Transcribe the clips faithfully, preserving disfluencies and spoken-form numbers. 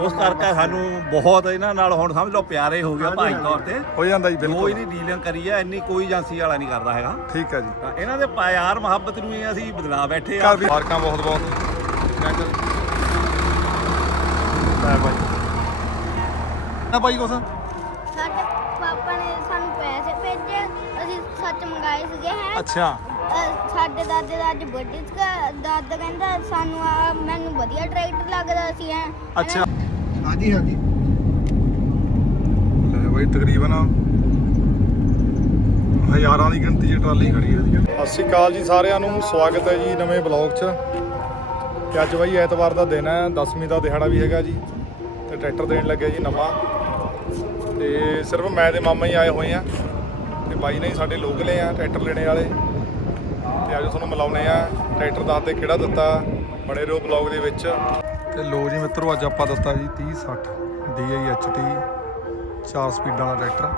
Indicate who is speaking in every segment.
Speaker 1: ਉਸ ਕਰਕੇ ਸਾਨੂੰ ਬਹੁਤ ਇਹਨਾਂ ਨਾਲ ਹੁਣ ਸਮਝ ਲਓ ਪਿਆਰੇ ਹੋ ਗਿਆ ਭਾਈ ਤੌਰ ਤੇ
Speaker 2: ਹੋ ਜਾਂਦਾ ਜੀ ਬਿਲਕੁਲ।
Speaker 1: ਕੋਈ ਨਹੀਂ ਡੀਲਿੰਗ ਕਰੀ ਆ ਇੰਨੀ ਕੋਈ ਏਜੰਸੀ ਵਾਲਾ ਨਹੀਂ ਕਰਦਾ ਹੈਗਾ।
Speaker 2: ਠੀਕ ਹੈ ਜੀ।
Speaker 1: ਤਾਂ ਇਹਨਾਂ ਦੇ ਪਿਆਰ ਮੁਹੱਬਤ ਨੂੰ ਹੀ ਅਸੀਂ ਬਦਲਾ ਬੈਠੇ ਆ।
Speaker 2: ਘਰ ਵੀ ਮਾਰਕਾਂ ਬਹੁਤ ਬਹੁਤ ਲੈ ਭਾਈ ਨਾ ਭਾਈ ਕੁਛ
Speaker 3: ਸਾਡੇ ਪਾਪਾ ਨੇ ਸਾਨੂੰ ਪੈਸੇ ਭੇਜੇ, ਅਸੀਂ ਸੱਚ ਮੰਗਾਏ ਸੀਗੇ ਹੈ।
Speaker 2: ਅੱਛਾ
Speaker 3: ਸਾਡੇ ਦਾਦੇ ਦਾ ਅੱਜ ਬਰਥਡੇ ਸੀਗਾ, ਦਾਦਾ ਕਹਿੰਦਾ ਸਾਨੂੰ ਆ ਮੈਨੂੰ ਵਧੀਆ ਟਰੈਕਟਰ ਲੱਗਦਾ ਸੀ ਹੈ।
Speaker 2: ਅੱਛਾ
Speaker 4: ਹਾਂਜੀ ਹਾਂਜੀ
Speaker 2: ਲੈ ਭਾਈ ਤਕਰੀਬਨ ਹਜ਼ਾਰਾਂ ਦੀ ਗਿਣਤੀ 'ਚ ਟਰਾਲੀ ਖੜੀ ਹੈ। ਸਤਿ ਸ਼੍ਰੀ ਅਕਾਲ ਜੀ ਸਾਰਿਆਂ ਨੂੰ, ਸਵਾਗਤ ਹੈ ਜੀ ਨਵੇਂ ਬਲੌਗ 'ਚ। ਤੇ ਅੱਜ ਬਾਈ ਐਤਵਾਰ ਦਾ ਦਿਨ ਹੈ, ਦਸਵੀਂ ਦਾ ਦਿਹਾੜਾ ਵੀ ਹੈਗਾ ਜੀ ਤੇ ਟਰੈਕਟਰ ਦੇਣ ਲੱਗਿਆ ਜੀ ਨਵਾਂ। ਤੇ ਸਿਰਫ ਮੈਂ ਤੇ ਮਾਮਾ ਹੀ ਆਏ ਹੋਏ ਆ ਤੇ ਬਾਈ ਨੇ ਸਾਡੇ ਲੋਕਲੇ ਆ ਟਰੈਕਟਰ ਲੈਣੇ ਵਾਲੇ। ਤੇ ਅੱਜ ਤੁਹਾਨੂੰ ਮਿਲਾਉਣੇ ਆ ਟਰੈਕਟਰ ਦੱਸਦੇ ਕਿਹੜਾ ਦਿੱਤਾ, ਬਣੇ ਰਹੋ ਬਲੌਗ ਦੇ ਵਿੱਚ। ਤੇ ਲੋ ਜੀ ਮਿੱਤਰੋ, ਅੱਜ ਆਪਾਂ ਦਿੱਤਾ ਜੀ ਤੀਹ ਸੱਠ ਡੀ ਆਈ ਐਚ ਟੀ ਚਾਰ ਸਪੀਡਾਂ ਵਾਲਾ ਟਰੈਕਟਰ।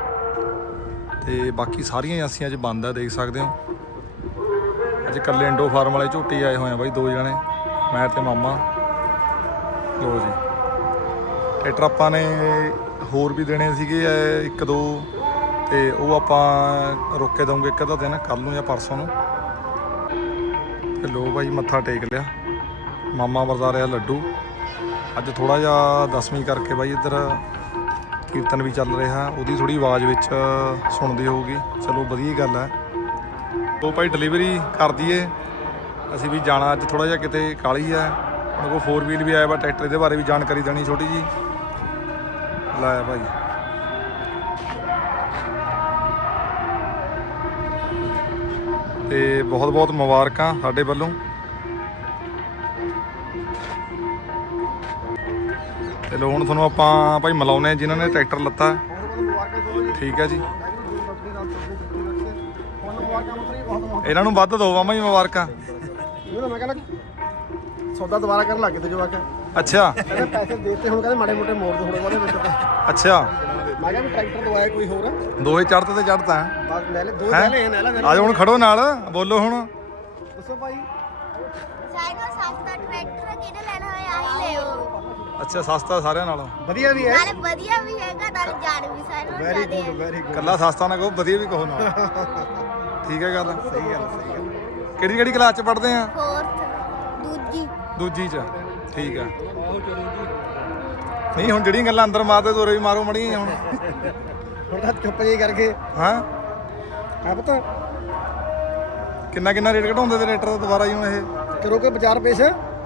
Speaker 2: ਤੇ ਬਾਕੀ ਸਾਰੀਆਂ ਏਜੰਸੀਆਂ 'ਚ ਬੰਦ ਆ, ਦੇਖ ਸਕਦੇ ਹੋ। ਅੱਜ ਇਕੱਲੇ ਇੰਡੋ ਫਾਰਮ ਵਾਲੇ ਝੋਟੀ ਆਏ ਹੋਏ ਆ ਬਾਈ, ਦੋ ਜਣੇ, ਮੈਂ ਤੇ ਮਾਮਾ। ਲੋ ਜੀ ਟਰੈਕਟਰ ਆਪਾਂ ਨੇ ਹੋਰ ਵੀ ਦੇਣੇ ਸੀਗੇ ਇੱਕ ਦੋ, ਤੇ ਉਹ ਆਪਾਂ ਰੋਕ ਕੇ ਦਊਂਗੇ ਇੱਕ ਅੱਧਾ ਦਿਨ, ਕੱਲ੍ਹ ਨੂੰ ਜਾਂ ਪਰਸੋਂ ਨੂੰ। ਤੇ ਲੋ ਬਾਈ ਮੱਥਾ ਟੇਕ ਲਿਆ, ਮਾਮਾ ਵਰਤਾ ਰਿਹਾ ਲੱਡੂ। ਅੱਜ ਥੋੜ੍ਹਾ ਜਿਹਾ ਦਸਵੀਂ ਕਰਕੇ ਬਾਈ ਇੱਧਰ ਕੀਰਤਨ ਵੀ ਚੱਲ ਰਿਹਾ, ਉਹਦੀ ਥੋੜ੍ਹੀ ਆਵਾਜ਼ ਵਿੱਚ ਸੁਣਦੀ ਹੋਊਗੀ। ਚਲੋ ਵਧੀਆ ਗੱਲ ਹੈ। ਉਹ ਭਾਈ ਡਿਲੀਵਰੀ ਕਰ ਦਈਏ, ਅਸੀਂ ਵੀ ਜਾਣਾ ਅੱਜ। ਥੋੜ੍ਹਾ ਜਿਹਾ ਕਿਤੇ ਕਾਹਲੀ ਹੈ, ਮੇਰੇ ਕੋਲ ਫੋਰ ਵੀਲ ਵੀ ਆਇਆ ਵਾ ਟਰੈਕਟਰ, ਇਹਦੇ ਬਾਰੇ ਵੀ ਜਾਣਕਾਰੀ ਦੇਣੀ ਛੋਟੀ ਜੀ। ਲੈ ਭਾਈ ਤੇ ਬਹੁਤ ਬਹੁਤ ਮੁਬਾਰਕਾਂ ਸਾਡੇ ਵੱਲੋਂ। ਤੇ ਲੋ ਹੁਣ ਤੁਹਾਨੂੰ ਆਪਾਂ ਭਾਈ ਮਿਲਾਉਂਦੇ ਜਿਨ੍ਹਾਂ ਨੇ ਟਰੈਕਟਰ ਲੱਤਾ। ਠੀਕ ਹੈ ਜੀ, ਇਹਨਾਂ ਨੂੰ ਵੱਧ ਦੋ ਮਾਮਾ ਜੀ ਮੁਬਾਰਕਾਂ।
Speaker 4: ਮੈਂ ਕਹਿੰਦਾ ਸੌਦਾ ਦੁਬਾਰਾ ਕਰਨ ਲੱਗੇ ਤੇ ਜੋ ਆ ਕੇ
Speaker 2: ਅੱਛਾ
Speaker 4: ਕਹਿੰਦੇ ਪੈਸੇ ਦੇਤੇ, ਹੁਣ ਕਹਿੰਦੇ ਮਾੜੇ ਮੋਟੇ ਮੋੜ ਦੋ ਥੋੜੇ ਬਹੁਤੇ ਵਿੱਚ ਤਾਂ।
Speaker 2: ਅੱਛਾ
Speaker 4: ਮੈਂ ਕਿਹਾ ਵੀ ਟਰੈਕਟਰ ਦਵਾਇਆ ਕੋਈ ਹੋਰ
Speaker 2: ਦੋਹੇ ਚੜ੍ਹਤੇ ਤੇ ਚੜ੍ਹਤਾ
Speaker 4: ਬਸ ਲੈ ਲੈ ਦੋ
Speaker 2: ਹੈਂ?
Speaker 4: ਲੈ ਲੈ ਲੈ ਲੈ।
Speaker 2: ਆ ਜਾਓ ਹੁਣ ਖੜੋ ਨਾਲ, ਬੋਲੋ ਹੁਣ।
Speaker 4: ਦੱਸੋ ਭਾਈ
Speaker 3: ਸਾਈਕਲ ਸਸਤਾ ਟਰੈਕਟਰ ਕਿਹਨੇ ਲੈਣਾ ਹੋਇਆ ਆਹੀ ਲਿਓ।
Speaker 2: ਅੱਛਾ ਸਸਤਾ ਸਾਰਿਆਂ ਨਾਲੋਂ,
Speaker 4: ਵਧੀਆ ਵੀ ਹੈ,
Speaker 3: ਨਾਲੇ ਵਧੀਆ ਵੀ ਹੈਗਾ, ਨਾਲੇ ਜਾਣ ਵੀ ਸਾਰਿਆਂ
Speaker 4: ਵੈਰੀ
Speaker 3: ਨੂੰ
Speaker 4: ਗੁੱਡ
Speaker 3: ਜ਼ਿਆਦੇ
Speaker 4: ਵੈਰੀ ਗੁੱਡ।
Speaker 2: ਕੱਲਾ ਸਸਤਾ ਨਾ ਕਹੋ, ਵਧੀਆ ਵੀ ਕਹੋ ਨਾਲ। ਠੀਕ ਹੈ ਗੱਲ।
Speaker 4: ਸਹੀ ਗੱਲ ਸਹੀ ਗੱਲ।
Speaker 2: ਕਿਹੜੀ ਕਿਹੜੀ ਕਲਾਸ 'ਚ ਪੜ੍ਹਦੇ ਆ?
Speaker 3: ਫੋਰਥ ਦੂਜੀ
Speaker 2: ਦੂਜੀ 'ਚ। ਠੀਕ ਆ। ਨਹੀਂ ਹੁਣ ਜਿਹੜੀਆਂ ਗੱਲਾਂ ਅੰਦਰ ਮਾਰਦੇ ਤੋਰੇ ਵੀ ਮਾਰੋ ਮੜੀਆਂ ਹੁਣ।
Speaker 4: ਹੁਣ ਤਾਂ ਚੁੱਪ ਜਿਹੀ ਕਰਕੇ
Speaker 2: ਹਾਂ
Speaker 4: ਆ ਪਤਾ
Speaker 2: ਕਿੰਨਾ ਕਿੰਨਾ ਰੇਟ ਘਟਾਉਂਦੇ ਤੇ ਟਰੈਕਟਰ ਦਾ ਦੁਬਾਰਾ ਹੀ ਹੁਣ ਇਹ?
Speaker 4: ਕਰੋਗੇ ਬਾਜ਼ਾਰ ਪੇਸ਼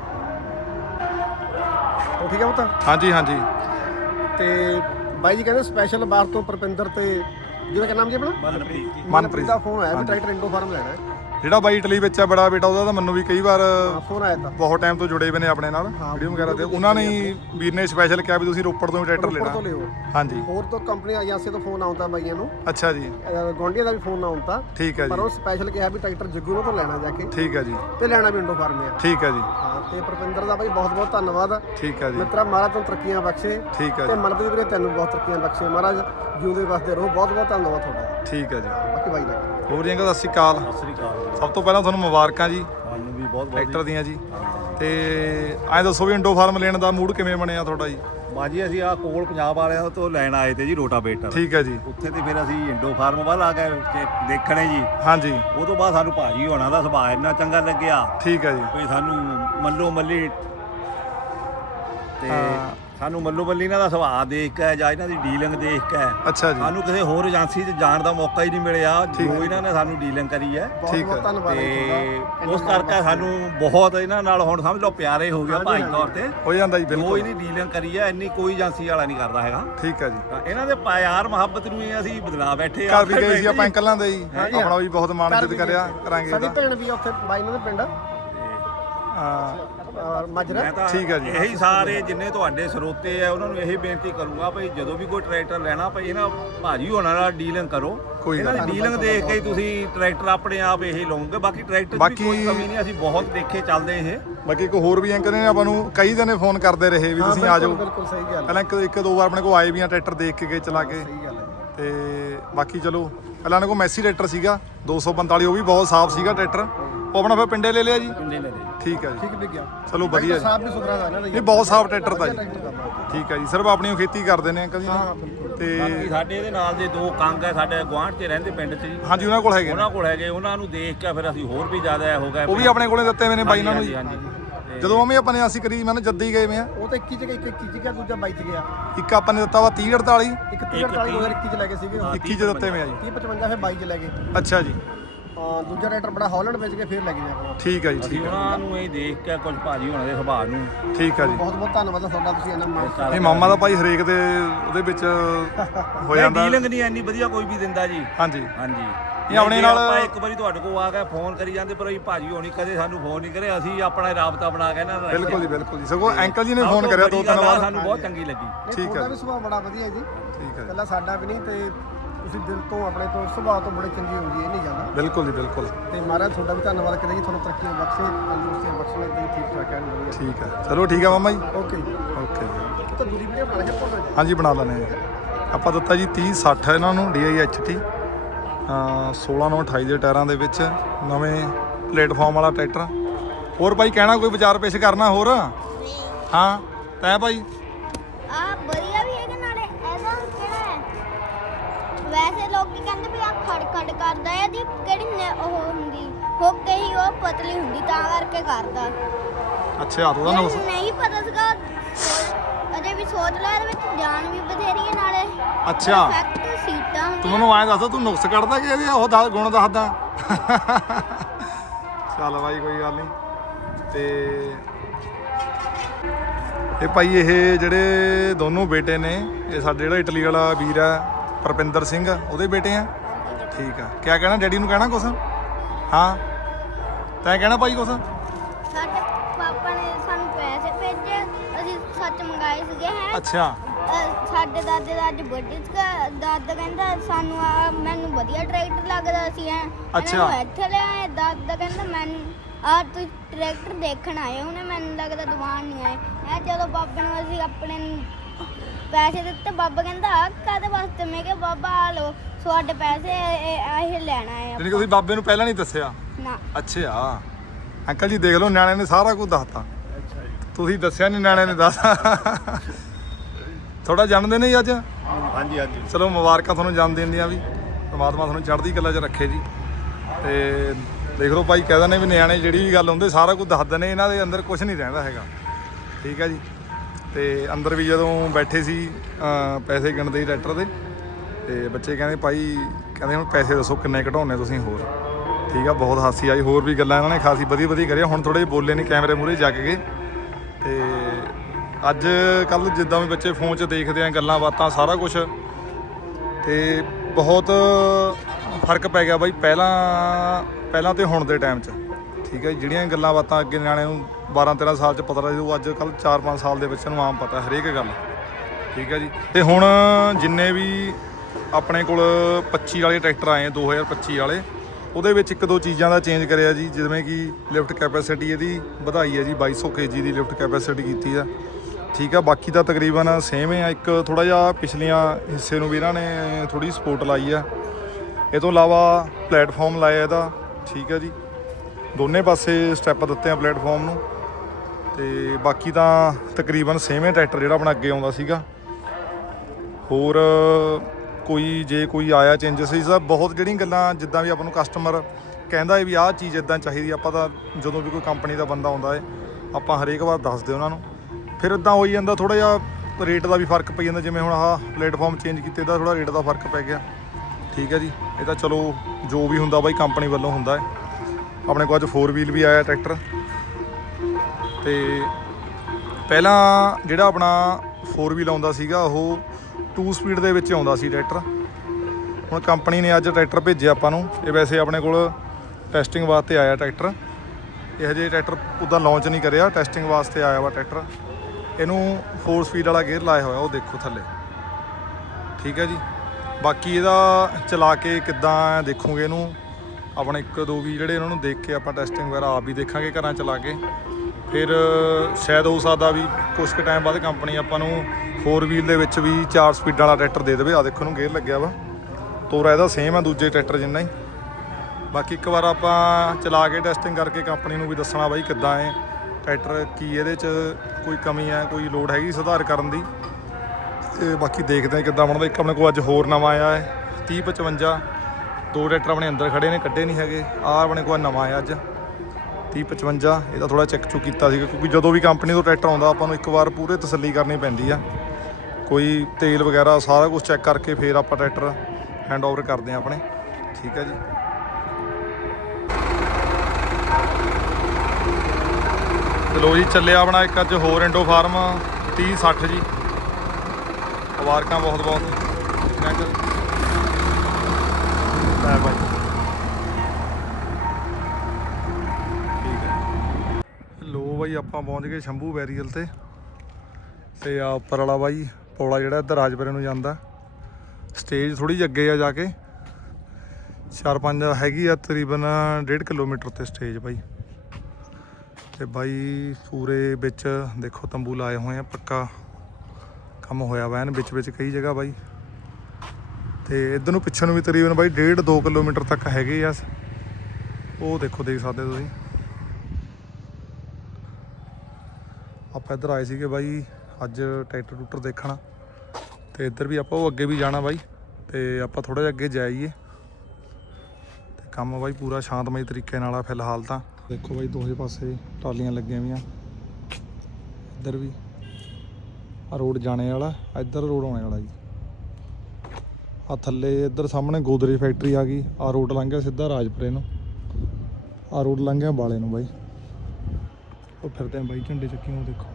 Speaker 4: ਉਹ ਠੀਕ ਹੈ ਪਤਾ।
Speaker 2: ਹਾਂਜੀ ਹਾਂਜੀ
Speaker 4: ਤੇ ਬਾਈ ਜੀ ਕਹਿੰਦੇ ਸਪੈਸ਼ਲ ਬਾਹਰ ਤੋਂ ਪਰਪਿੰਦਰ ਤੇ ਜਿਹਦਾ ਕਿ ਨਾਮ ਜੀ ਆਪਣਾ
Speaker 1: ਮਨਪ੍ਰੀਤ
Speaker 2: ਮਨਪ੍ਰੀਤ
Speaker 4: ਦਾ ਫੋਨ ਆਇਆ ਵੀ
Speaker 2: ਹਾਂਜੀ।
Speaker 4: ਟਰੈਕਟਰ ਇੰਡੋ ਫਾਰਮ ਲੈਣਾ ਹੈ।
Speaker 2: ਜਿਹੜਾ ਬਾਈ ਇਟਲੀ ਵਿੱਚ ਆ ਬੜਾ ਬੇਟਾ ਉਹਦਾ, ਤਾਂ ਮੈਨੂੰ ਵੀ ਕਈ ਵਾਰ
Speaker 4: ਫੋਨ ਆਇਆ ਤਾਂ
Speaker 2: ਬਹੁਤ ਟਾਈਮ ਤੋਂ ਜੁੜੇ ਹੋਏ ਨੇ ਆਪਣੇ ਨਾਲ ਵੀਡੀਓ ਵਗੈਰਾ ਤੇ। ਉਹਨਾਂ ਨੇ ਹੀ ਵੀਰ ਨੇ ਸਪੈਸ਼ਲ ਕਿਹਾ ਵੀ ਤੁਸੀਂ ਰੋਪੜ ਤੋਂ ਹੀ ਟਰੈਕਟਰ
Speaker 4: ਰੋਪੜ ਤੋਂ
Speaker 2: ਲੈਣਾ।
Speaker 4: ਲਿਓ।
Speaker 2: ਹਾਂਜੀ
Speaker 4: ਹੋਰ ਤੋਂ ਕੰਪਨੀ ਏਜੰਸੀ ਤੋਂ ਫੋਨ ਆਉਂਦਾ ਬਾਈਆਂ ਨੂੰ,
Speaker 2: ਅੱਛਾ ਜੀ,
Speaker 4: ਗਵਾਂਢੀਆਂ ਦਾ ਵੀ ਫੋਨ ਆਉਂਦਾ,
Speaker 2: ਠੀਕ ਹੈ
Speaker 4: ਪਰ
Speaker 2: ਜੀ,
Speaker 4: ਉਹ ਸਪੈਸ਼ਲ ਕਿਹਾ ਵੀ ਟਰੈਕਟਰ ਜੱਗੂ ਨੂੰ ਤੋਂ ਲੈਣਾ ਜਾ ਕੇ
Speaker 2: ਠੀਕ ਹੈ ਜੀ,
Speaker 4: ਤੇ ਲੈਣਾ ਵੀ ਇੰਡੋ ਫਾਰਮ ਆ।
Speaker 2: ਠੀਕ ਹੈ ਜੀ,
Speaker 4: ਹਾਂ ਤੇ ਪਰਪਿੰਦਰ ਦਾ ਬਾਈ ਬਹੁਤ ਬਹੁਤ ਧੰਨਵਾਦ।
Speaker 2: ਠੀਕ ਹੈ ਜੀ,
Speaker 4: ਮਿੱਤਰਾ ਮਹਾਰਾਜ ਤੁਹਾਨੂੰ ਤਰੱਕੀਆਂ ਬਖਸ਼ੇ,
Speaker 2: ਠੀਕ ਹੈ
Speaker 4: ਤੇ
Speaker 2: ਜੀ,
Speaker 4: ਮਨਪ੍ਰੀਤ ਵੀਰੇ ਤੈਨੂੰ ਬਹੁਤ ਤਰੱਕੀਆਂ ਬਖਸ਼ੇ ਮਹਾਰਾਜ, ਜਿਉਂਦੇ ਵਸਦੇ ਰਹੋ। ਬਹੁਤ ਬਹੁਤ ਧੰਨਵਾਦ ਤੁਹਾਡਾ।
Speaker 2: ਠੀਕ ਹੈ ਜੀ।
Speaker 4: ਬਾਕੀ ਬਾਈ ਦਾ
Speaker 2: ਹੋਰ ਜੀ ਅੰਕਲ ਸਤਿ ਸ਼੍ਰੀ ਅਕਾਲ।
Speaker 1: ਸਤਿ ਸ੍ਰੀ ਅਕਾਲ।
Speaker 2: ਸਭ ਤੋਂ ਪਹਿਲਾਂ ਤੁਹਾਨੂੰ ਮੁਬਾਰਕਾਂ ਜੀ
Speaker 1: ਤੁਹਾਨੂੰ ਵੀ ਬਹੁਤ
Speaker 2: ਟਰੈਕਟਰ
Speaker 1: ਬਹੁਤ
Speaker 2: ਦੀਆਂ ਜੀ। ਤੇ ਐਂ ਦੱਸੋ ਵੀ ਇੰਡੋ ਫਾਰਮ ਲੈਣ ਦਾ ਮੂਡ ਕਿਵੇਂ ਬਣਿਆ ਤੁਹਾਡਾ ਜੀ?
Speaker 1: ਬਾਜੀ ਅਸੀਂ ਆ ਕੋਲ ਪੰਜਾਬ ਵਾਲਿਆਂ ਤੋਂ ਲੈਣ ਆਏ ਤੇ ਜੀ ਰੋਟਾਵੇਟਰ।
Speaker 2: ਠੀਕ ਹੈ ਜੀ,
Speaker 1: ਉੱਥੇ ਤੇ ਫਿਰ ਅਸੀਂ ਇੰਡੋ ਫਾਰਮ ਵੱਲ ਆ ਗਏ ਤੇ ਦੇਖਣੇ ਜੀ।
Speaker 2: ਹਾਂਜੀ
Speaker 1: ਉਹ ਤੋਂ ਬਾਅਦ ਸਾਨੂੰ ਭਾਜੀ ਹੋਣਾ ਦਾ ਸੁਭਾਅ ਇੰਨਾ ਚੰਗਾ ਲੱਗਿਆ
Speaker 2: ਠੀਕ ਹੈ ਜੀ,
Speaker 1: ਵੀ ਸਾਨੂੰ ਮੱਲੋ ਮੱਲੀ ਤੇ
Speaker 2: ਹਾਂ।
Speaker 1: ਸਾਨੂੰ ਮੱਲੋ ਮੱਲੀ ਇਹਨਾਂ ਦਾ ਸੁਭਾਅ ਦੇਖ ਕੇ ਜਾਂ ਇਹਨਾਂ ਦੀ ਡੀਲਿੰਗ ਦੇਖ ਕੇ
Speaker 2: ਅੱਛਾ ਜੀ,
Speaker 1: ਸਾਨੂੰ ਕਿਸੇ ਹੋਰ ਏਜੰਸੀ 'ਚ ਜਾਣ ਦਾ ਮੌਕਾ ਹੀ ਨਹੀਂ ਮਿਲਿਆ, ਜੋ ਇਹਨਾਂ ਨੇ ਸਾਨੂੰ ਡੀਲਿੰਗ ਕਰੀ ਹੈ।
Speaker 4: ਬਹੁਤ
Speaker 2: ਠੀਕ
Speaker 4: ਬਹੁਤ
Speaker 2: ਹੈ।
Speaker 4: ਧੰਨਵਾਦ ਹੈ
Speaker 1: ਤੇ
Speaker 4: ਤੁਹਾਡਾ।
Speaker 1: ਉਸ ਕਰਕੇ ਸਾਨੂੰ ਬਹੁਤ ਇਹਨਾਂ ਨਾਲ ਹੁਣ ਸਮਝ ਲਓ ਪਿਆਰੇ ਹੋ ਗਿਆ ਭਾਈ ਤੌਰ ਤੇ।
Speaker 2: ਹੋ ਜਾਂਦਾ ਜੀ
Speaker 1: ਕੋਈ
Speaker 2: ਬਿਲਕੁਲ।
Speaker 1: ਨਹੀਂ ਡੀਲਿੰਗ ਕਰੀ ਹੈ ਇੰਨੀ ਕੋਈ ਏਜੰਸੀ ਵਾਲਾ ਨਹੀਂ ਕਰਦਾ ਹੈਗਾ।
Speaker 2: ਠੀਕ ਹੈ ਜੀ।
Speaker 1: ਤਾਂ ਇਹਨਾਂ ਦੇ ਪਿਆਰ ਮੁਹੱਬਤ ਨੂੰ ਹੀ ਅਸੀਂ ਬਦਲਾ ਬੈਠੇ ਆ।
Speaker 2: ਘਰ ਵੀ ਗਏ ਸੀ ਆਪਾਂ ਅੰਕਲਾਂ ਦੇ ਜੀ,
Speaker 4: ਹਾਂਜੀ,
Speaker 2: ਆਪਣਾ ਵੀ ਬਹੁਤ ਮਾਣ ਇੱਜ਼ਤ ਕਰਿਆ ਕਰਾਂਗੇ
Speaker 4: ਸਾਡੀ
Speaker 2: ਇਹਦਾ।
Speaker 4: ਭੈਣ ਵੀ ਆ ਉੱਥੇ ਬਾਈ ਇਹਨਾਂ ਦੇ ਪਿੰਡ
Speaker 2: ਹਾਂ
Speaker 4: ਅਹ ਮਾਜਰਾ।
Speaker 1: ਮੈਂ ਤਾਂ
Speaker 2: ਠੀਕ ਹੈ ਜੀ।
Speaker 1: ਇਹੀ ਸਾਰੇ ਜਿੰਨੇ ਤੁਹਾਡੇ ਸਰੋਤੇ ਆ ਉਹਨਾਂ ਨੂੰ ਇਹੀ ਬੇਨਤੀ ਕਰੂੰਗਾ ਭਈ ਜਦੋਂ ਵੀ ਕੋਈ ਟਰੈਕਟਰ ਲੈਣਾ ਭਈ ਇਹਨਾਂ ਭਾਜੀ ਹੋਣਾ ਨਾਲ ਡੀਲਿੰਗ ਕਰੋ।
Speaker 2: ਕੋਈ
Speaker 1: ਇਹਨਾਂ
Speaker 2: ਗੱਲ
Speaker 1: ਦੀ ਡੀਲਿੰਗ ਦੇਖ ਕੇ ਹੀ ਤੁਸੀਂ ਟਰੈਕਟਰ ਆਪਣੇ ਆਪ ਇਹ ਲਓਗੇ। ਬਾਕੀ ਟਰੈਕਟਰ 'ਚ ਵੀ
Speaker 2: ਬਾਕੀ-
Speaker 1: ਕੋਈ ਕਮੀ ਨਹੀਂ, ਅਸੀਂ ਬਹੁਤ ਦੇਖੇ ਚੱਲਦੇ ਇਹ।
Speaker 2: ਬਾਕੀ ਇੱਕ ਹੋਰ ਵੀ ਅੰਕਲ ਨੇ ਆਪਾਂ ਨੂੰ ਕਈ ਦਿਨੇ ਫੋਨ ਕਰਦੇ ਰਹੇ ਵੀ
Speaker 4: ਹਾਂ,
Speaker 2: ਤੁਸੀਂ ਆ ਜਾਓ।
Speaker 4: ਬਿਲਕੁਲ ਬਿਲਕੁਲ ਸਹੀ ਗੱਲ ਹੈ।
Speaker 2: ਪਹਿਲਾਂ ਇੱਕ ਇੱਕ ਦੋ ਵਾਰ ਆਪਣੇ ਕੋਲ ਆਏ ਵੀ ਆ, ਟਰੈਕਟਰ ਦੇਖ ਕੇ ਗਏ ਚਲਾ ਕੇ।
Speaker 4: ਸਹੀ ਗੱਲ ਹੈ।
Speaker 2: ਤੇ ਬਾਕੀ ਚਲੋ ਪਹਿਲਾਂ ਇਹਨਾਂ ਕੋਲ ਮੈਸੀ ਟਰੈਕਟਰ ਸੀਗਾ ਦੋ ਸੌ ਪੰਤਾਲੀ, ਉਹ ਵੀ ਬਹੁਤ ਸਾਫ਼ ਸੀਗਾ ਟਰੈਕਟਰ। ਉਹ ਆਪਣਾ ਫਿਰ ਪਿੰਡੇ ਲੈ ਲਿਆ ਜੀ।
Speaker 1: ਪਿੰਡੇ ਲੈ ਲੈ
Speaker 2: ਠੀਕ ਹੈ ਜੀ,
Speaker 4: ਠੀਕ ਵੀ ਗਿਆ।
Speaker 2: ਚਲੋ ਵਧੀਆ ਜੀ।
Speaker 4: ਸਾਫ ਵੀ ਸੁਥਰਾ ਦਾ ਇਹਨਾਂ ਦਾ
Speaker 2: ਇਹ ਬਹੁਤ ਸਾਫ ਟਰੈਕਟਰ ਤਾਂ ਜੀ।
Speaker 4: ਟਰੈਕਟਰ ਦਾ ਬਹੁਤ।
Speaker 2: ਠੀਕ ਹੈ ਜੀ, ਸਿਰਫ ਆਪਣੀ ਖੇਤੀ ਕਰਦੇ ਨੇ ਅੰਕਲ ਜੀ
Speaker 4: ਹਾਂ ਹਾਂ ਬਿਲਕੁਲ।
Speaker 2: ਤੇ
Speaker 1: ਬਾਕੀ ਸਾਡੇ ਇਹਦੇ ਨਾਲ ਦੇ ਦੋ ਕੰਗ ਹੈ ਸਾਡੇ ਗੁਆਂਢ 'ਚ ਰਹਿੰਦੇ ਪਿੰਡ 'ਚ ਜੀ,
Speaker 2: ਹਾਂਜੀ ਉਹਨਾਂ ਕੋਲ ਹੈਗੇ ਨੇ,
Speaker 1: ਉਹਨਾਂ ਕੋਲ ਹੈਗੇ, ਉਹਨਾਂ ਨੂੰ ਦੇਖ ਕੇ ਫਿਰ ਅਸੀਂ ਹੋਰ ਵੀ ਜ਼ਿਆਦਾ ਹੋ ਗਏ।
Speaker 2: ਉਹ ਵੀ ਆਪਣੇ ਕੋਲੇ ਦਿੱਤੇ ਹੋਏ ਨੇ ਬਾਈ ਇਹਨਾਂ ਨੂੰ ਜੀ।
Speaker 1: ਹਾਂਜੀ ਹਾਂਜੀ।
Speaker 2: ਜਦੋਂ ਮੰਮੀ ਆਪਾਂ ਨੇ ਅਸੀਂ ਕਰੀ ਮੈਂ ਜੱਦੀ ਗਏ ਵੇ ਆ,
Speaker 4: ਉਹ ਤਾਂ ਇੱਕੀ ਚ ਗਿਆ, ਇੱਕ ਇੱਕੀ ਚ ਗਿਆ, ਦੂਜਾ ਬਾਈ ਚ ਗਿਆ।
Speaker 2: ਇੱਕ ਆਪਾਂ ਨੇ ਦਿੱਤਾ ਵਾ ਤੀਹ ਅੜਤਾਲੀ,
Speaker 4: ਇੱਕ ਤੀਹ ਅੜਤਾਲੀ ਦੋ ਹਜ਼ਾਰ ਇੱਕੀ ਚ ਲੈ ਗਏ ਸੀਗੇ।
Speaker 2: ਇੱਕੀ ਚ ਦਿੱਤੇ ਵੇ ਆ ਜੀ।
Speaker 4: ਤੀਹ ਪਚਵੰਜਾ ਫਿਰ ਬਾਈ ਚ ਲੈ ਗਏ।
Speaker 2: ਅੱਛਾ ਜੀ,
Speaker 4: ਹਾਂ ਦੂਜਾ ਟਰੈਕਟਰ ਬੜਾ ਹਾਲੈਂਡ ਵੇਚ ਕੇ ਫਿਰ ਲੈ ਗਏ ਆਪਣਾ।
Speaker 2: ਠੀਕ ਹੈ ਜੀ,
Speaker 1: ਅਸੀਂ
Speaker 2: ਠੀਕ ਹੈ,
Speaker 1: ਉਹਨਾਂ ਨੂੰ ਇਹ ਦੇਖ ਕੇ ਕੁਝ ਭਾਜੀ ਹੋਣਾ ਦੇ ਸੁਭਾਅ ਨੂੰ
Speaker 2: ਠੀਕ ਹੈ ਜੀ।
Speaker 4: ਬਹੁਤ ਬਹੁਤ ਧੰਨਵਾਦ ਆ ਤੁਹਾਡਾ, ਤੁਸੀਂ ਇਹਨਾਂ ਮਾਨ
Speaker 2: ਇਹ ਮਾਮਾ ਦਾ ਭਾਈ ਹਰੇਕ ਦੇ ਉਹਦੇ ਵਿੱਚ ਹੋ ਜਾਂਦਾ।
Speaker 1: ਡੀਲਿੰਗ ਨਹੀਂ ਇੰਨੀ ਵਧੀਆ ਕੋਈ ਵੀ ਦਿੰਦਾ ਜੀ।
Speaker 2: ਹਾਂਜੀ,
Speaker 1: ਹਾਂਜੀ
Speaker 2: ਇਹ ਆਪਣੇ ਨਾਲ
Speaker 1: ਆਪਾਂ ਇੱਕ ਵਾਰੀ ਤੁਹਾਡੇ ਕੋਲ ਆ ਕੇ ਫੋਨ ਕਰੀ ਜਾਂਦੇ, ਪਰ ਇਹ ਭਾਜੀ ਹੋਣੀ ਕਦੇ ਸਾਨੂੰ ਫੋਨ ਨਹੀਂ ਕਰੇ, ਅਸੀਂ ਆਪਣਾ ਰਾਬਤਾ ਬਣਾ ਕੇ ਇਹਨਾਂ ਨਾਲ
Speaker 2: ਬਿਲਕੁਲ ਜੀ, ਬਿਲਕੁਲ ਜੀ। ਸਗੋਂ ਅੰਕਲ ਜੀ ਨੇ
Speaker 1: ਸਭ
Speaker 2: ਫੋਨ
Speaker 1: ਤੋਂ
Speaker 2: ਕਰਿਆ
Speaker 1: ਵੱਡੀ
Speaker 2: ਦੋ ਤਿੰਨ
Speaker 1: ਗੱਲ ਆ,
Speaker 2: ਵਾਰ।
Speaker 1: ਸਾਨੂੰ ਬਹੁਤ ਚੰਗੀ ਲੱਗੀ।
Speaker 2: ਠੀਕ ਹੈ
Speaker 4: ਉਹਦਾ ਵੀ ਸੁਭਾਅ ਬੜਾ ਵਧੀਆ ਜੀ,
Speaker 2: ਠੀਕ ਹੈ ਜੀ,
Speaker 4: ਕੱਲਾ ਸਾਡਾ ਵੀ ਨਹੀਂ, ਤੇ ਤੁਸੀਂ ਦਿਲ ਤੋਂ ਆਪਣੇ ਤੋਂ ਸੁਭਾਅ ਤੋਂ ਬੜੇ ਚੰਗੇ ਹੋ ਜੀ, ਇਹ ਨਹੀਂ ਜਾਂਦਾ।
Speaker 2: ਬਿਲਕੁਲ ਜੀ, ਬਿਲਕੁਲ
Speaker 4: ਤੇ ਮਹਾਰਾਜ ਤੁਹਾਡਾ ਵੀ ਧੰਨਵਾਦ ਕਰੇ ਜੀ, ਤੁਹਾਨੂੰ ਤਰੱਕੀਆਂ ਬਖਸ਼ੇ, ਤੰਦਰੁਸਤੀਆਂ ਬਖਸ਼ਣ ਤੇ ਠੀਕ ਠਾਕ ਐਨ ਵਧੀਆ।
Speaker 2: ਠੀਕ ਹੈ, ਚਲੋ ਠੀਕ ਹੈ ਮਾਮਾ ਜੀ,
Speaker 4: ਓਕੇ ਜੀ।
Speaker 2: ਓਕੇ ਜੀ।
Speaker 4: ਤਾਂ ਦੂਰੀ ਵੀਡੀਓ ਬਣਾ ਲਿਆ ਭੁੱਲ ਜੀ।
Speaker 2: ਹਾਂਜੀ ਬਣਾ ਲੈਣੇ ਆਪਾਂ ਦਿੱਤਾ ਜੀ ਤੀਹ ਸੱਠ ਇਹਨਾਂ ਨੂੰ ਡੀ ਆਈ ਐਚ ਟੀ ਸੋਲਾਂ ਨੌ ਅਠਾਈ ਦੇ ਟਾਇਰਾਂ ਦੇ ਵਿੱਚ ਨਵੇਂ ਪਲੇਟਫਾਰਮ ਵਾਲਾ ਟਰੈਕਟਰ। ਹੋਰ ਭਾਈ ਕਹਿਣਾ ਕੋਈ ਵਿਚਾਰ ਪੇਸ਼ ਕਰਨਾ ਹੋਰ? ਹਾਂ ਤੈਂ ਭਾਈ
Speaker 3: ਆ ਵਧੀਆ ਵੀ ਹੈਗਾ, ਨਾਲੇ ਇਹਦਾ ਕਿਹੜਾ ਹੈ, ਵੈਸੇ ਲੋਕੀ ਕਹਿੰਦੇ ਵੀ ਆ ਖੜ ਖੜ ਕਰਦਾ ਹੈ, ਇਹਦੀ ਕਿਹੜੀ ਨ- ਉਹ ਹੁੰਦੀ ਹੁੱਕ ਹੀ ਉਹ ਪਤਲੀ ਹੁੰਦੀ ਤਾਂ ਕਰਕੇ ਕਰਦਾ।
Speaker 2: ਅੱਛਾ ਉਹਦਾ ਨਾਮ
Speaker 3: ਮੈਨੂੰ ਨਹੀਂ ਪਤਾ ਸੀਗਾ, ਅਜੇ ਵੀ ਸੋਚ ਲਿਆ, ਇਹਦੇ ਵਿੱਚ ਜਾਨ ਵੀ ਬਥੇਰੀ ਹੈ, ਨਾਲੇ
Speaker 2: ਅੱਛਾ
Speaker 3: perfect ਸੀਟਾਂ
Speaker 2: ਤੂੰ
Speaker 3: ਹੁੰਦੀਆਂ।
Speaker 2: ਮੈਨੂੰ ਐਂ ਦੱਸ ਤੂੰ ਨੁਕਸ ਕੱਢਦਾ ਕਿ ਇਹਦੇ ਉਹ ਦੱਸ ਗੁਣ ਦੱਸਦਾ? ਚੱਲ ਭਾਈ ਕੋਈ ਗੱਲ ਨਹੀਂ। ਤੇ ਇਹ ਭਾਈ ਇਹ ਜਿਹੜੇ ਦੋਨੋਂ ਬੇਟੇ ਨੇ, ਇਹ ਸਾਡੇ ਜਿਹੜਾ ਇਟਲੀ ਵਾਲਾ ਵੀਰ ਆ ਪਰਪਿੰਦਰ ਸਿੰਘ ਉਹਦੇ ਬੇਟੇ ਆ। ਠੀਕ ਆ, ਕਿਆ ਕਹਿਣਾ ਡੈਡੀ ਨੂੰ ਕਹਿਣਾ ਕੁਛ? ਹਾਂ ਤੈਂ ਕਹਿਣਾ ਭਾਈ ਕੁਛ?
Speaker 3: ਸਾਡੇ ਪਾਪਾ ਨੇ ਸਾਨੂੰ ਪੈਸੇ ਭੇਜੇ, ਅਸੀਂ ਸੱਚ ਮੰਗਾਏ ਸੀਗੇ ਹੈ।
Speaker 2: ਅੱਛਾ
Speaker 3: ਸਾਡੇ ਦਾਦੇ ਦਾ ਅੱਜ ਬਰਥਡੇ ਸੀਗਾ, ਦਾਦਾ ਕਹਿੰਦਾ ਸਾਨੂੰ ਆ ਮੈਨੂੰ ਵਧੀਆ ਟਰੈਕਟਰ ਲੱਗਦਾ ਸੀ ਐ,
Speaker 2: ਅੱਛਾ।
Speaker 3: ਇੱਥੇ ਲਿਆਏ। ਦਾਦਾ ਕਹਿੰਦਾ ਮੈਨੂੰ ਆ ਤੁਸੀਂ ਟਰੈਕਟਰ ਦੇਖਣ ਆਏ ਹੋ ਨਾ, ਮੈਨੂੰ ਲੱਗਦਾ ਦੁਕਾਨ ਨਹੀਂ ਆਏ। ਮੈਂ ਜਦੋਂ ਬਾਬਾ ਨੂੰ ਅਸੀਂ ਆਪਣੇ ਨੂੰ ਪੈਸੇ ਦਿੱਤੇ, ਬਾਬਾ ਕਹਿੰਦਾ ਆ ਕਾਹਦੇ ਵਾਸਤੇ? ਮੈਂ ਕਿਹਾ ਬਾਬਾ ਆ ਲਓ ਤੁਹਾਡੇ ਪੈਸੇ, ਇਹ ਇਹ ਲੈਣਾ ਹੈ
Speaker 2: ਯਾਨੀ ਕਿ ਤੁਸੀਂ ਬਾਬੇ ਨੂੰ ਪਹਿਲਾਂ ਨਹੀਂ ਦੱਸਿਆ?
Speaker 3: ਨਾ।
Speaker 2: ਅੱਛਾ ਅੰਕਲ ਜੀ ਦੇਖ ਲਓ, ਨਿਆਣੇ ਨੇ ਸਾਰਾ ਕੁਝ ਦੱਸਤਾ, ਤੁਸੀਂ ਦੱਸਿਆ ਨਹੀਂ, ਨਿਆਣੇ ਨੇ ਦੱਸ। ਥੋੜਾ ਜਾਣਦੇ ਨੇ ਜੀ ਅੱਜ?
Speaker 1: ਹਾਂਜੀ ਹਾਂਜੀ।
Speaker 2: ਚਲੋ ਮੁਬਾਰਕਾਂ ਤੁਹਾਨੂੰ ਜਨਮ ਦਿਨ ਦੀਆਂ ਵੀ, ਪਰਮਾਤਮਾ ਤੁਹਾਨੂੰ ਚੜ੍ਹਦੀ ਕਲਾ 'ਚ ਰੱਖੇ ਜੀ। ਤੇ ਦੇਖ ਲਓ ਭਾਈ ਕਹਿ ਦਿੰਦੇ ਵੀ ਨਿਆਣੇ ਜਿਹੜੀ ਵੀ ਗੱਲ ਹੁੰਦੇ ਸਾਰਾ ਕੁਝ ਦੱਸ ਦਿੰਦੇ, ਇਹਨਾਂ ਦੇ ਅੰਦਰ ਕੁਝ ਨਹੀਂ ਰਹਿੰਦਾ ਹੈਗਾ। ਠੀਕ ਹੈ ਜੀ। ਤੇ ਅੰਦਰ ਵੀ ਜਦੋਂ ਬੈਠੇ ਸੀ ਅਹ ਪੈਸੇ ਗਿਣਦੇ ਸੀ ਟਰੈਕਟਰ ਦੇ, ਤੇ ਬੱਚੇ ਕਹਿੰਦੇ ਭਾਈ ਕਹਿੰਦੇ ਹੁਣ ਪੈਸੇ ਦੱਸੋ ਕਿੰਨੇ ਘਟਾਉਣੇ ਤੁਸੀਂ ਹੋਰ। ਠੀਕ ਆ, ਬਹੁਤ ਹਾਸੀ ਆਈ, ਹੋਰ ਵੀ ਗੱਲਾਂ ਇਹਨਾਂ ਨੇ ਖਾਸੀ ਵਧੀਆ ਵਧੀਆ ਕਰੀਆਂ। ਹੁਣ ਥੋੜ੍ਹੇ ਜਿਹੇ ਬੋਲੇ ਨਹੀਂ ਕੈਮਰੇ ਮੂਹਰੇ ਜਾ ਕੇ ਗਏ। ਤੇ ਅੱਜ ਕੱਲ੍ਹ ਜਿੱਦਾਂ ਵੀ ਬੱਚੇ ਫੋਨ 'ਚ ਦੇਖਦੇ ਆ ਗੱਲਾਂ ਬਾਤਾਂ ਸਾਰਾ ਕੁਛ, ਤੇ ਬਹੁਤ ਫਰਕ ਪੈ ਗਿਆ ਬਾਈ ਪਹਿਲਾਂ ਪਹਿਲਾਂ ਤੇ ਹੁਣ ਦੇ ਟਾਈਮ 'ਚ। ਠੀਕ ਹੈ, ਜਿਹੜੀਆਂ ਗੱਲਾਂ ਬਾਤਾਂ ਅੱਗੇ ਨਿਆਣਿਆਂ ਨੂੰ ਬਾਰਾਂ ਤੇਰਾਂ ਸਾਲ 'ਚ ਪਤਾ ਲੱਗਦਾ, ਉਹ ਅੱਜ ਕੱਲ੍ਹ ਚਾਰ ਪੰਜ ਸਾਲ ਦੇ ਬੱਚਿਆਂ ਨੂੰ ਆਮ ਪਤਾ ਹਰੇਕ ਗੱਲ। ਠੀਕ ਹੈ ਜੀ। ਤੇ ਹੁਣ ਜਿੰਨੇ ਵੀ ਆਪਣੇ ਕੋਲ ਪੱਚੀ ਵਾਲੇ ਟਰੈਕਟਰ ਆਏ ਦੋ ਹਜ਼ਾਰ ਪੱਚੀ ਵਾਲੇ, ਉਹਦੇ ਵਿੱਚ ਇੱਕ ਦੋ ਚੀਜ਼ਾਂ ਦਾ ਚੇਂਜ ਕਰਿਆ ਜੀ, ਜਿਵੇਂ ਕਿ ਲਿਫਟ ਕੈਪੈਸਿਟੀ ਇਹਦੀ ਵਧਾਈ ਹੈ ਜੀ, ਬਾਈ ਸੌ ਕੇ ਜੀ ਦੀ ਲਿਫਟ ਕੈਪੈਸਿਟੀ ਕੀਤੀ ਆ। ਠੀਕ ਆ, ਬਾਕੀ ਤਾਂ ਤਕਰੀਬਨ ਸੇਮ ਹੈ। ਇੱਕ ਥੋੜ੍ਹਾ ਜਿਹਾ ਪਿਛਲੀਆਂ ਹਿੱਸੇ ਨੂੰ ਵੀ ਇਹਨਾਂ ਨੇ ਥੋੜ੍ਹੀ ਸਪੋਰਟ ਲਾਈ ਆ। ਇਹ ਤੋਂ ਇਲਾਵਾ ਪਲੇਟਫਾਰਮ ਲਾਇਆ ਇਹਦਾ। ਠੀਕ ਹੈ ਜੀ, ਦੋਨੇ ਪਾਸੇ ਸਟੈਪ ਦਿੱਤੇ ਆ ਪਲੇਟਫਾਰਮ ਨੂੰ। ਤੇ ਬਾਕੀ ਤਾਂ ਤਕਰੀਬਨ ਸੇਮ ਹੈ ਟਰੈਕਟਰ ਜਿਹੜਾ ਆਪਣਾ ਅੱਗੇ ਆਉਂਦਾ ਸੀਗਾ। ਹੋਰ ਕੋਈ ਜੇ ਕੋਈ ਆਇਆ ਚੇਂਜਸ ਇਸ ਦਾ ਬਹੁਤ ਜਿਹੜੀਆਂ ਗੱਲਾਂ ਜਿੱਦਾਂ ਵੀ ਆਪਾਂ ਨੂੰ ਕਸਟਮਰ ਕਹਿੰਦਾ ਹੈ ਵੀ ਆਹ ਚੀਜ਼ ਇਦਾਂ ਚਾਹੀਦੀ, ਆਪਾਂ ਤਾਂ ਜਦੋਂ ਵੀ ਕੋਈ ਕੰਪਨੀ ਦਾ ਬੰਦਾ ਆਉਂਦਾ ਹੈ ਆਪਾਂ ਹਰੇਕ ਵਾਰ ਦੱਸਦੇ ਉਹਨਾਂ ਨੂੰ। ਫਿਰ ਇੱਦਾਂ ਹੋਈ ਜਾਂਦਾ, ਥੋੜ੍ਹਾ ਜਿਹਾ ਰੇਟ ਦਾ ਵੀ ਫਰਕ ਪਈ ਜਾਂਦਾ। ਜਿਵੇਂ ਹੁਣ ਆਹ ਪਲੇਟਫਾਰਮ ਚੇਂਜ ਕੀਤੇ, ਇਹਦਾ ਥੋੜ੍ਹਾ ਰੇਟ ਦਾ ਫਰਕ ਪੈ ਗਿਆ। ਠੀਕ ਹੈ ਜੀ, ਇਹ ਤਾਂ ਚਲੋ ਜੋ ਵੀ ਹੁੰਦਾ ਬਾਈ ਕੰਪਨੀ ਵੱਲੋਂ ਹੁੰਦਾ ਹੈ। ਆਪਣੇ ਕੋਲ ਅੱਜ ਫੋਰ ਵੀਲ ਵੀ ਆਇਆ ਟਰੈਕਟਰ। ਤੇ ਪਹਿਲਾਂ ਜਿਹੜਾ ਆਪਣਾ ਫੋਰ ਵੀਲ ਆਉਂਦਾ ਸੀਗਾ ਉਹ ਟੂ ਸਪੀਡ ਦੇ ਵਿੱਚ ਆਉਂਦਾ ਸੀ ਟਰੈਕਟਰ। ਹੁਣ ਕੰਪਨੀ ਨੇ ਅੱਜ ਟਰੈਕਟਰ ਭੇਜਿਆ ਆਪਾਂ ਨੂੰ। ਇਹ ਵੈਸੇ ਆਪਣੇ ਕੋਲ ਟੈਸਟਿੰਗ ਵਾਸਤੇ ਆਇਆ ਟਰੈਕਟਰ। ਇਹ ਹਜੇ ਟਰੈਕਟਰ ਉੱਦਾਂ ਲਾਂਚ ਨਹੀਂ ਕਰਿਆ, ਟੈਸਟਿੰਗ ਵਾਸਤੇ ਆਇਆ ਵਾ ਟਰੈਕਟਰ। ਇਹਨੂੰ ਫੋਰ ਸਪੀਡ ਵਾਲਾ ਗੇਅਰ ਲਾਇਆ ਹੋਇਆ, ਉਹ ਦੇਖੋ ਥੱਲੇ। ਠੀਕ ਹੈ ਜੀ, ਬਾਕੀ ਇਹਦਾ ਚਲਾ ਕੇ ਕਿੱਦਾਂ ਦੇਖੋਗੇ ਇਹਨੂੰ, ਆਪਣੇ ਇੱਕ ਦੋ ਵੀ ਜਿਹੜੇ ਇਹਨਾਂ ਨੂੰ ਦੇਖ ਕੇ ਆਪਾਂ ਟੈਸਟਿੰਗ ਵਗੈਰਾ ਆਪ ਵੀ ਦੇਖਾਂਗੇ ਘਰਾਂ ਚਲਾ ਕੇ। ਫਿਰ ਸ਼ਾਇਦ ਹੋ ਸਕਦਾ ਵੀ ਕੁਛ ਕੁ ਟਾਈਮ ਬਾਅਦ ਕੰਪਨੀ ਆਪਾਂ ਨੂੰ ਫੋਰ ਵੀਲ ਦੇ ਵਿੱਚ ਵੀ ਚਾਰ ਸਪੀਡਾਂ ਵਾਲਾ ਟਰੈਕਟਰ ਦੇ ਦੇਵੇ। ਆ ਦੇਖੋ ਇਹਨੂੰ ਗੇਅਰ ਲੱਗਿਆ ਵਾ, ਤੋਰਾ ਇਹਦਾ ਸੇਮ ਆ ਦੂਜੇ ਟਰੈਕਟਰ ਜਿੰਨਾ ਹੀ। ਬਾਕੀ ਇੱਕ ਵਾਰ ਆਪਾਂ ਚਲਾ ਕੇ ਟੈਸਟਿੰਗ ਕਰਕੇ ਕੰਪਨੀ ਨੂੰ ਵੀ ਦੱਸਣਾ ਬਾਈ ਕਿੱਦਾਂ ਹੈ ਟਰੈਕਟਰ, ਕੀ ਇਹਦੇ 'ਚ ਕੋਈ ਕਮੀ ਹੈ, ਕੋਈ ਲੋੜ ਹੈਗੀ ਸੁਧਾਰ ਕਰਨ ਦੀ। ਤੇ ਬਾਕੀ ਦੇਖਦੇ ਹਾਂ ਕਿੱਦਾਂ ਬਣਦਾ। ਇੱਕ ਆਪਣੇ ਕੋਲ ਅੱਜ ਹੋਰ ਨਵਾਂ ਆਇਆ ਹੈ ਤੀਹ ਪਚਵੰਜਾ, ਦੋ ਟਰੈਕਟਰ ਆਪਣੇ ਅੰਦਰ ਖੜੇ ਨੇ, ਕੱਢੇ ਨਹੀਂ ਹੈਗੇ। ਆਹ ਆਪਣੇ ਕੋਲ ਨਵਾਂ ਆਇਆ ਅੱਜ ਤੀਹ ਪਚਵੰਜਾ। ਇਹਦਾ ਥੋੜ੍ਹਾ ਚੈੱਕ ਚੁੱਕ ਕੀਤਾ ਸੀਗਾ ਕਿਉਂਕਿ ਜਦੋਂ ਵੀ ਕੰਪਨੀ ਤੋਂ ਟਰੈਕਟਰ ਆਉਂਦਾ ਆਪਾਂ ਨੂੰ ਇੱਕ ਵਾਰ ਪੂਰੇ ਤਸੱਲੀ ਕਰਨੀ ਪੈਂਦੀ ਆ, ਕੋਈ ਤੇਲ ਵਗੈਰਾ ਸਾਰਾ ਕੁਝ ਚੈੱਕ ਕਰਕੇ ਫਿਰ ਆਪਾਂ ਟਰੈਕਟਰ ਹੈਂਡ ਓਵਰ ਕਰਦੇ ਹਾਂ ਆਪਣੇ। ਠੀਕ ਹੈ ਜੀ। ਚਲੋ ਜੀ, ਚੱਲਿਆ ਆਪਣਾ ਇੱਕ ਅੱਜ ਹੋਰ ਇੰਡੋ ਫਾਰਮ ਤੀਹ ਸੱਠ ਜੀ। ਮੁਬਾਰਕਾਂ ਬਹੁਤ ਬਹੁਤ ਲੈ ਬਾਈ। ਠੀਕ ਹੈ। ਲੋ ਬਾਈ, ਆਪਾਂ ਪਹੁੰਚ ਗਏ ਸ਼ੰਭੂ ਬੈਰੀਅਲ ਤੇ ਤੇ ਆ ਉੱਪਰ ਵਾਲਾ ਬਾਈ ਪੌੜਾ ਜਿਹੜਾ ਇੱਧਰ ਰਾਜਪੁਰੇ ਨੂੰ ਜਾਂਦਾ। ਸਟੇਜ ਥੋੜ੍ਹੀ ਜਿਹੀ ਅੱਗੇ ਆ ਜਾ ਕੇ, ਚਾਰ ਪੰਜ ਹੈਗੀ ਆ ਤਕਰੀਬਨ ਡੇਢ ਕਿਲੋਮੀਟਰ ਤੇ ਸਟੇਜ ਬਾਈ। ਤੇ ਬਾਈ ਪੂਰੇ ਵਿੱਚ ਦੇਖੋ ਤੰਬੂ ਲਾਏ ਹੋਏ ਆ, ਪੱਕਾ ਕੰਮ ਹੋਇਆ ਵਾ ਐਨ ਵਿੱਚ ਵਿੱਚ ਕਈ ਜਗ੍ਹਾ ਬਾਈ। ਤੇ ਇੱਧਰ ਨੂੰ ਪਿੱਛੇ ਨੂੰ ਵੀ ਤਕਰੀਬਨ ਬਾਈ ਡੇਢ ਦੋ ਕਿਲੋਮੀਟਰ ਤੱਕ ਹੈਗੇ ਆ। ਉਹ ਦੇਖੋ, ਦੇਖ ਸਕਦੇ ਤੁਸੀਂ। ਆਪਾਂ ਇੱਧਰ ਆਏ ਸੀਗੇ ਬਾਈ ਅੱਜ ਟਰੈਕਟਰ ਟਰੂਕਟਰ ਦੇਖਣ, ਤੇ ਇੱਧਰ ਵੀ ਆਪਾਂ ਉਹ ਅੱਗੇ ਵੀ ਜਾਣਾ ਬਾਈ। ਤੇ ਆਪਾਂ ਥੋੜ੍ਹਾ ਜਿਹਾ ਅੱਗੇ ਜਾਈਏ। ਤੇ ਕੰਮ ਬਾਈ ਪੂਰਾ ਸ਼ਾਂਤਮਈ ਤਰੀਕੇ ਨਾਲ ਆ ਫਿਲਹਾਲ ਤਾਂ। ਦੇਖੋ ਬਾਈ ਦੋਹੇ ਪਾਸੇ ਟਰਾਲੀਆਂ ਲੱਗੀਆਂ ਵੀਆਂ, ਇੱਧਰ ਵੀ ਆ ਰੋਡ ਜਾਣੇ ਵਾਲਾ, ਇੱਧਰ ਰੋਡ ਆਉਣੇ ਵਾਲਾ ਜੀ। ਆ ਥੱਲੇ ਇੱਧਰ ਸਾਹਮਣੇ ਗੋਦਰੇਜ ਫੈਕਟਰੀ ਆ ਗਈ। ਆ ਰੋਡ ਲੰਘ ਗਿਆ ਸਿੱਧਾ ਰਾਜਪੁਰੇ ਨੂੰ, ਆ ਰੋਡ ਲੰਘ ਗਿਆ ਬਾਲੇ ਨੂੰ ਬਾਈ। ਉਹ ਫਿਰਦੇ ਆ ਬਾਈ ਝੰਡੇ ਚੱਕੀ ਨੂੰ ਦੇਖੋ।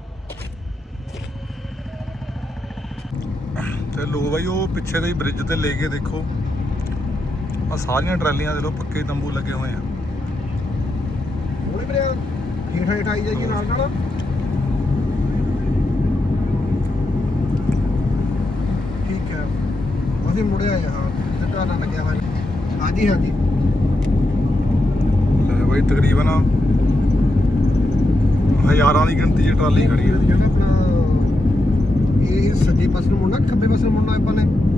Speaker 2: ਤੇ ਲੋ ਬਾਈ ਉਹ ਪਿੱਛੇ ਦੇ ਬ੍ਰਿਜ ਤੇ ਲੈ ਕੇ ਦੇਖੋ, ਆ ਸਾਰੀਆਂ ਟਰਾਲੀਆਂ ਦੇ ਲੋ ਪੱਕੇ ਤੰਬੂ ਲੱਗੇ ਹੋਏ ਆ।
Speaker 4: ਉਹਨੇ ਵੀਰੇ ਹੇਠ ਹੇਠ ਆਈ ਜਾਈਏ ਨਾਲ ਨਾਲ। ਠੀਕ ਹੈ, ਅਸੀਂ ਮੁੜੇ ਆਏ ਹਾਂ ਜਿੱਥੇ ਟਰਾਲਾ ਲੱਗਿਆ ਹੋਇਆ। ਹਾਂਜੀ ਹਾਂਜੀ
Speaker 2: ਲੈ ਬਾਈ ਤਕਰੀਬਨ ਹਜ਼ਾਰਾਂ ਦੀ ਗਿਣਤੀ 'ਚ ਟਰਾਲੀ ਖੜੀ ਹੈ।
Speaker 4: ਜਿਹੜਾ ਆਪਣਾ ਇਹ ਸੱਜੇ ਪਾਸੇ ਨੂੰ ਮੁੜਨਾ, ਖੱਬੇ ਪਾਸੇ ਨੂੰ ਮੁੜਨਾ ਆਪਾਂ ਨੇ।